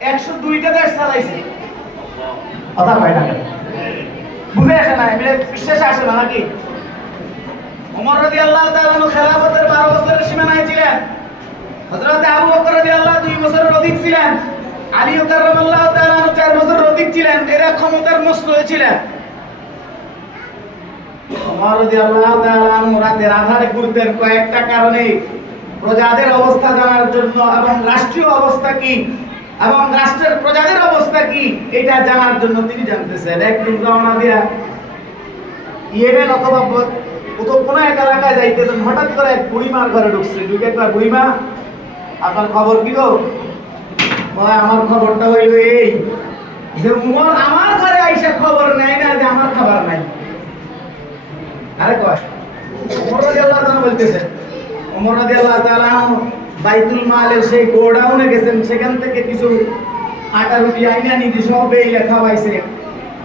102টা দেশ চালাইছে, কথা কয় না, বুঝে আসে না, বিশ্বাসে আসে না নাকি? ওমর রাদিয়াল্লাহু তাআলা আনহু খেলাফতের 12 বছরের সীমানায় ছিলেন। হযরত আবু বকর রাদিয়াল্লাহু 2 বছরের অধিক ছিলেন। আলী কাররামাল্লাহু তাআলা আনহু 4 বছরের অধিক ছিলেন। এরা ক্ষমতার মস্ত ছিলেন। ওমর রাদিয়াল্লাহু তাআলা আনহু রাতের আধারে ঘুরতেন কয়েকটা কারণে, প্রজাদের অবস্থা জানার জন্য এবং রাষ্ট্রীয় অবস্থা কি এবং রাষ্ট্রের প্রজাদের অবস্থা কি এটা জানার জন্য তিনি জানতেছেন। একদিন রওনা দিয়া ইয়েমেন অথবা কোন এক এলাকায় যাইতেছেন, হঠাৎ করে এক বুড়িমার ঘরে ঢুকছে। ঢুকে কয়, বুড়িমা আপনার খবর কি গো? আমার খবরটা হইল এই যে উমর আমার ঘরে আইসা খবর নেয় না যে আমার খাবার নাই। আরে কয় ওমর রাদিয়াল্লাহু তাআলা বলতেছেন, ওমর রাদিয়াল্লাহু তাআলা বাইতুল মালের সেই গোডাউনে গেছেন, সেখান থেকে কিছু আটা রুটি আইনা নিয়ে সব এইলা খাওয়াইছে।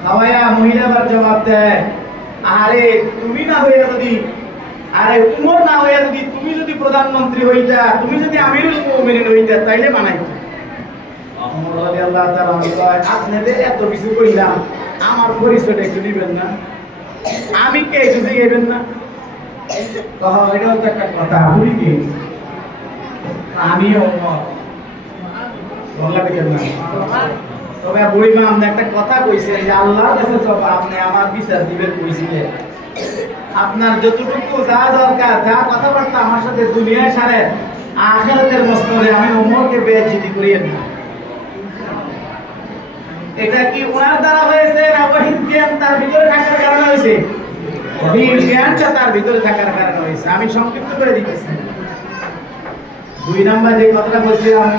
খাওয়াইয়া মহিলাবার জবাব দেয়, আরে তুমি না হইয়া যদি, আরে উমর না হইয়া যদি তুমি যদি প্রধানমন্ত্রী হইতা, তুমি যদি আমিরুল মুমিনিন হইতা তাইলে বানাইতা। ওমর রাদিয়াল্লাহু তাআলা কয়, আপনাদের এত কিছু কইলাম, আমার পরিচয়টা একটু দিবেন না? আমি কে একটু দিবেন না? কহ এটাও তো একটা কথা, বুঝি কি আমি ওমর বললা দিবেন না? তবে বুড়িমা আপনি একটা কথা কইছেন যে আল্লাহর কাছে সব আপনি আমার বিচার দিবেন কইছিলেন। আপনার যতটুকু যা দরকার, যা কথাবার্তা আমার সাথে দুনিয়ায় সারেন, আখিরাতের মস্তরে আমি ওমরকে বেইজ্জতি করিয়েন না। এটা কি ওনার দ্বারা হয়েছে না ওহী জ্ঞান তার ভিতরে থাকার কারণে হয়েছে? ওহী জ্ঞানটা তার ভিতরে থাকার কারণে হয়েছে। আমি সংক্ষিপ্ত করে দিতেছি। 2 নাম্বার যে কথাটা বলছিলাম,